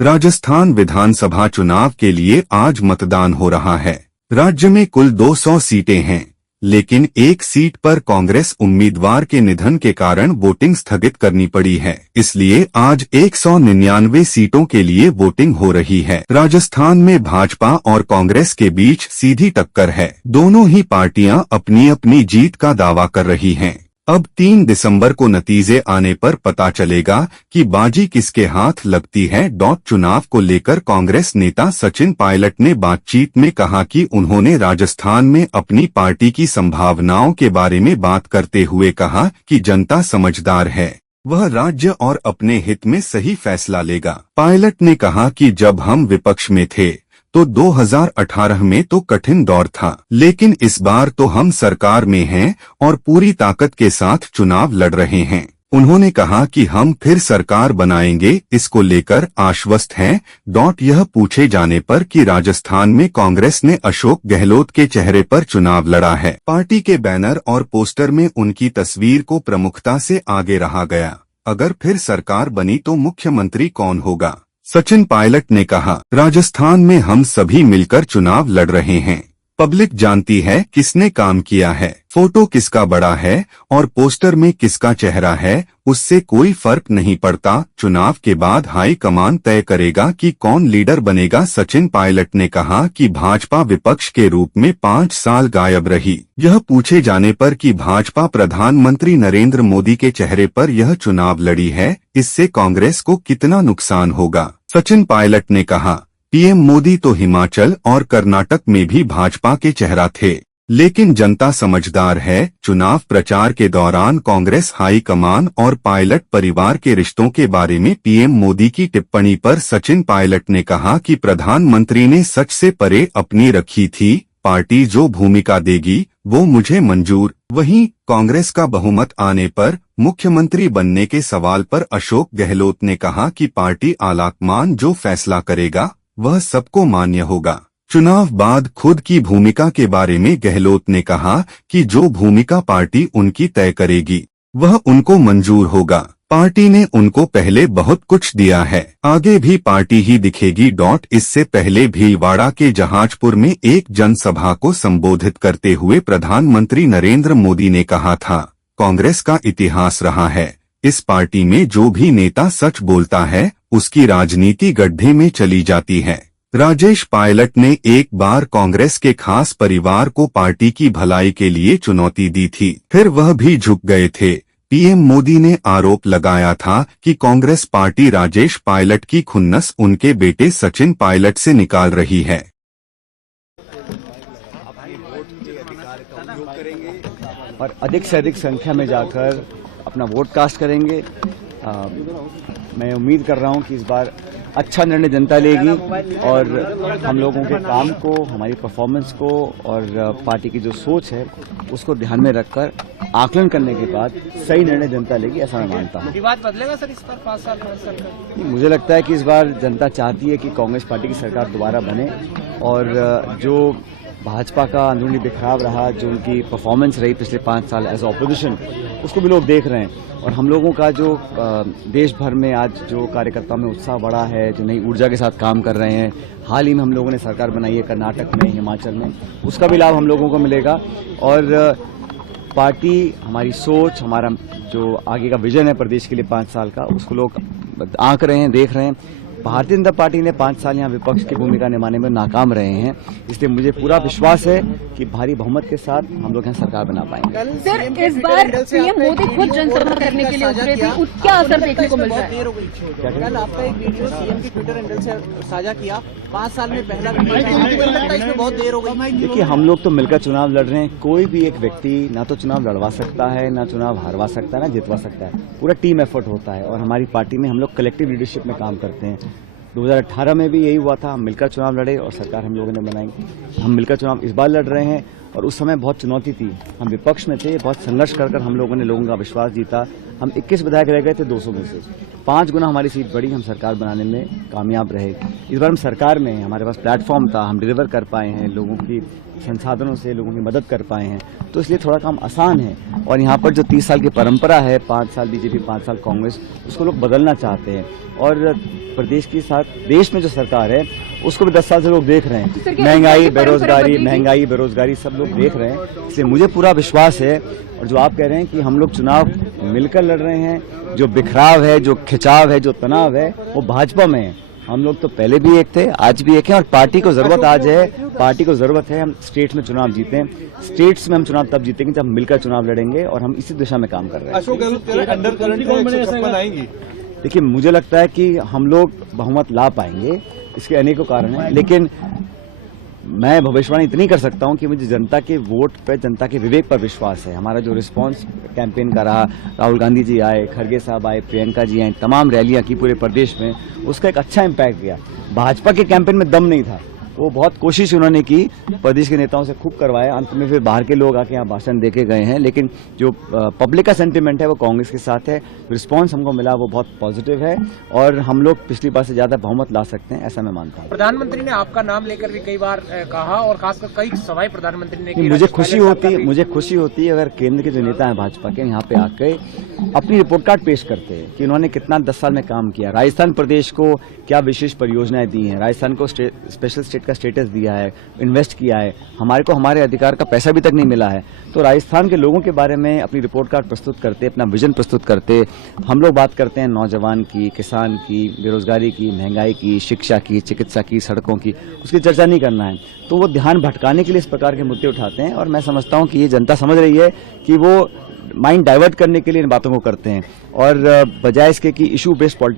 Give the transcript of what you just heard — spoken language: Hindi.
राजस्थान विधानसभा चुनाव के लिए आज मतदान हो रहा है। राज्य में कुल 200 सीटें हैं, लेकिन एक सीट पर कांग्रेस उम्मीदवार के निधन के कारण वोटिंग स्थगित करनी पड़ी है। इसलिए आज 199 सीटों के लिए वोटिंग हो रही है। राजस्थान में भाजपा और कांग्रेस के बीच सीधी टक्कर है। दोनों ही पार्टियां अपनी अपनी जीत का दावा कर रही हैं। अब 3 दिसंबर को नतीजे आने पर पता चलेगा कि बाजी किसके हाथ लगती है। चुनाव को लेकर कांग्रेस नेता सचिन पायलट ने बातचीत में कहा कि उन्होंने राजस्थान में अपनी पार्टी की संभावनाओं के बारे में बात करते हुए कहा कि जनता समझदार है, वह राज्य और अपने हित में सही फैसला लेगा। पायलट ने कहा कि जब हम विपक्ष में थे तो 2018 में तो कठिन दौर था, लेकिन इस बार तो हम सरकार में हैं और पूरी ताकत के साथ चुनाव लड़ रहे हैं। उन्होंने कहा कि हम फिर सरकार बनाएंगे, इसको लेकर आश्वस्त हैं। यह पूछे जाने पर कि राजस्थान में कांग्रेस ने अशोक गहलोत के चेहरे पर चुनाव लड़ा है। पार्टी के बैनर और पोस्टर में उनकी तस्वीर को प्रमुखता से आगे रहा गया। अगर फिर सरकार बनी तो मुख्यमंत्री कौन होगा? सचिन पायलट ने कहा, राजस्थान में हम सभी मिलकर चुनाव लड़ रहे हैं। पब्लिक जानती है किसने काम किया है, फोटो किसका बड़ा है और पोस्टर में किसका चेहरा है, उससे कोई फर्क नहीं पड़ता। चुनाव के बाद हाई कमान तय करेगा कि कौन लीडर बनेगा। सचिन पायलट ने कहा कि भाजपा विपक्ष के रूप में 5 साल गायब रही। यह पूछे जाने पर कि भाजपा प्रधानमंत्री नरेंद्र मोदी के चेहरे पर यह चुनाव लड़ी है, इससे कांग्रेस को कितना नुकसान होगा। सचिन पायलट ने कहा, पीएम मोदी तो हिमाचल और कर्नाटक में भी भाजपा के चेहरा थे, लेकिन जनता समझदार है। चुनाव प्रचार के दौरान कांग्रेस हाईकमान और पायलट परिवार के रिश्तों के बारे में पीएम मोदी की टिप्पणी पर सचिन पायलट ने कहा कि प्रधानमंत्री ने सच से परे अपनी रखी थी, पार्टी जो भूमिका देगी वो मुझे मंजूर। वहीं कांग्रेस का बहुमत आने पर मुख्यमंत्री बनने के सवाल पर अशोक गहलोत ने कहा कि पार्टी आलाकमान जो फैसला करेगा वह सबको मान्य होगा। चुनाव बाद खुद की भूमिका के बारे में गहलोत ने कहा कि जो भूमिका पार्टी उनकी तय करेगी वह उनको मंजूर होगा। पार्टी ने उनको पहले बहुत कुछ दिया है, आगे भी पार्टी ही दिखेगी। इससे पहले भीलवाड़ा के जहाजपुर में एक जनसभा को संबोधित करते हुए प्रधानमंत्री नरेंद्र मोदी ने कहा था, कांग्रेस का इतिहास रहा है, इस पार्टी में जो भी नेता सच बोलता है उसकी राजनीति गड्ढे में चली जाती है। राजेश पायलट ने एक बार कांग्रेस के खास परिवार को पार्टी की भलाई के लिए चुनौती दी थी, फिर वह भी झुक गए थे। पीएम मोदी ने आरोप लगाया था कि कांग्रेस पार्टी राजेश पायलट की खुन्नस उनके बेटे सचिन पायलट से निकाल रही है। और अधिक से अधिक संख्या में जाकर अपना वोट कास्ट करेंगे। मैं उम्मीद कर रहा हूं कि इस बार अच्छा निर्णय जनता लेगी और हम लोगों के काम को, हमारी परफॉर्मेंस को और पार्टी की जो सोच है उसको ध्यान में रखकर आकलन करने के बाद सही निर्णय जनता लेगी, ऐसा मैं मानता हूं। विवाद बदलेगा सर इस बार 5 साल सरकार? मुझे लगता है कि इस बार जनता चाहती है कि कांग्रेस पार्टी की सरकार दोबारा बने और जो भाजपा का अंदरूनी बिखराव रहा, जो उनकी परफॉर्मेंस रही पिछले 5 साल एज ऑपोजिशन, उसको भी लोग देख रहे हैं। और हम लोगों का जो देश भर में आज जो कार्यकर्ताओं में उत्साह बढ़ा है, जो नई ऊर्जा के साथ काम कर रहे हैं, हाल ही में हम लोगों ने सरकार बनाई है कर्नाटक में, हिमाचल में, उसका भी लाभ हम लोगों को मिलेगा। और पार्टी, हमारी सोच, हमारा जो आगे का विजन है प्रदेश के लिए 5 साल का, उसको लोग आंक रहे हैं, देख रहे हैं। भारतीय जनता पार्टी ने 5 साल यहाँ विपक्ष की भूमिका निभाने में नाकाम रहे हैं, इसलिए मुझे पूरा विश्वास है कि भारी बहुमत के साथ हम लोग यहाँ सरकार बना पाएंगे। सर, इस बार पीएम मोदी खुद जनसभा करने के लिए उतरे थे, क्या असर देखने को मिल रहा है? कल आपका एक वीडियो सीएम की ट्विटर हैंडल से साझा किया, 5 साल में पहला वीडियो, इसमें बहुत देर हो गई। देखिए, हम लोग तो मिलकर चुनाव लड़ रहे हैं। कोई भी एक व्यक्ति ना तो चुनाव लड़वा सकता है, ना चुनाव हारवा सकता है, ना जितवा सकता है। पूरा टीम एफर्ट होता है और हमारी पार्टी में हम लोग कलेक्टिव लीडरशिप में काम करते हैं। 2018 में भी यही हुआ था, हम मिलकर चुनाव लड़े और सरकार हम लोगों ने बनाई। हम मिलकर चुनाव इस बार लड़ रहे हैं और उस समय बहुत चुनौती थी, हम विपक्ष में थे, बहुत संघर्ष कर हम लोगों ने लोगों का विश्वास जीता। हम 21 विधायक रह गए थे 200 में से, 5 गुना हमारी सीट बढ़ी, हम सरकार बनाने में कामयाब रहे। इस बार हम सरकार में हैं, हमारे पास प्लेटफॉर्म था, हम डिलीवर कर पाए हैं, लोगों की संसाधनों से लोगों की मदद कर पाए हैं, तो इसलिए थोड़ा काम आसान है। और यहाँ पर जो 30 साल की परंपरा है, 5 साल बीजेपी 5 साल कांग्रेस, उसको लोग बदलना चाहते हैं। और प्रदेश के साथ देश में जो सरकार है उसको भी 10 साल से लोग देख रहे हैं, महंगाई बेरोजगारी सब लोग देख रहे हैं। इसलिए मुझे पूरा विश्वास है। और जो आप कह रहे हैं कि हम लोग चुनाव मिलकर लड़ रहे हैं, जो बिखराव है, जो खिंचाव है, जो तनाव है, वो भाजपा में है। हम लोग तो पहले भी एक थे, आज भी एक हैं, और पार्टी को जरूरत आज है, पार्टी को जरूरत है हम स्टेट्स में चुनाव जीतें। स्टेट्स में हम चुनाव तब जीतेंगे जब हम मिलकर चुनाव लड़ेंगे, और हम इसी दिशा में काम कर रहे हैं। अशोक गहलोत कह रहे हैं अंडर करंट में 156 आएंगी। देखिए, मुझे लगता है कि हम लोग बहुमत ला पाएंगे, इसके अनेकों कारण हैं, लेकिन मैं भविष्यवाणी इतनी कर सकता हूं कि मुझे जनता के वोट पर, जनता के विवेक पर विश्वास है। हमारा जो रिस्पांस कैंपेन का रहा, राहुल गांधी जी आए, खड़गे साहब आए, प्रियंका जी आए, तमाम रैलियां की पूरे प्रदेश में, उसका एक अच्छा इम्पैक्ट गया। भाजपा के कैंपेन में दम नहीं था, वो बहुत कोशिश उन्होंने की, प्रदेश के नेताओं से खूब करवाया, अंत में फिर बाहर के लोग आके यहाँ भाषण देके गए हैं, लेकिन जो पब्लिक का सेंटिमेंट है वो कांग्रेस के साथ है। रिस्पांस हमको मिला वो बहुत पॉजिटिव है, और हम लोग पिछली बार से ज्यादा बहुमत ला सकते हैं, ऐसा मैं मानता हूँ। प्रधानमंत्री ने आपका नाम लेकर भी कई बार कहा, और खासकर कई सवाई प्रधानमंत्री ने की। मुझे खुशी होती है अगर केंद्र के जो नेता हैं भाजपा के, यहाँ पे आके अपनी रिपोर्ट कार्ड पेश करते हैं कि उन्होंने कितना 10 साल में काम किया, राजस्थान प्रदेश को क्या विशेष परियोजनाएं दी हैं, राजस्थान को स्पेशल स्टेट का स्टेटस दिया है, इन्वेस्ट किया है, हमारे को हमारे अधिकार का पैसा भी तक नहीं मिला है। तो राजस्थान के लोगों के बारे में अपनी रिपोर्ट कार्ड प्रस्तुत करते, अपना विजन प्रस्तुत करते। हम लोग बात करते हैं नौजवान की, किसान की, बेरोजगारी की, महंगाई की, शिक्षा की, चिकित्सा की, सड़कों की, उसकी चर्चा नहीं करना है। तो वो ध्यान भटकाने के लिए इस प्रकार के मुद्दे उठाते हैं, और मैं समझता हूं कि ये जनता समझ रही है कि वो माइंड डाइवर्ट करने के लिए इन बातों को करते हैं, और बजाय इसके कि इशू बेस्ड पॉलिटिक्स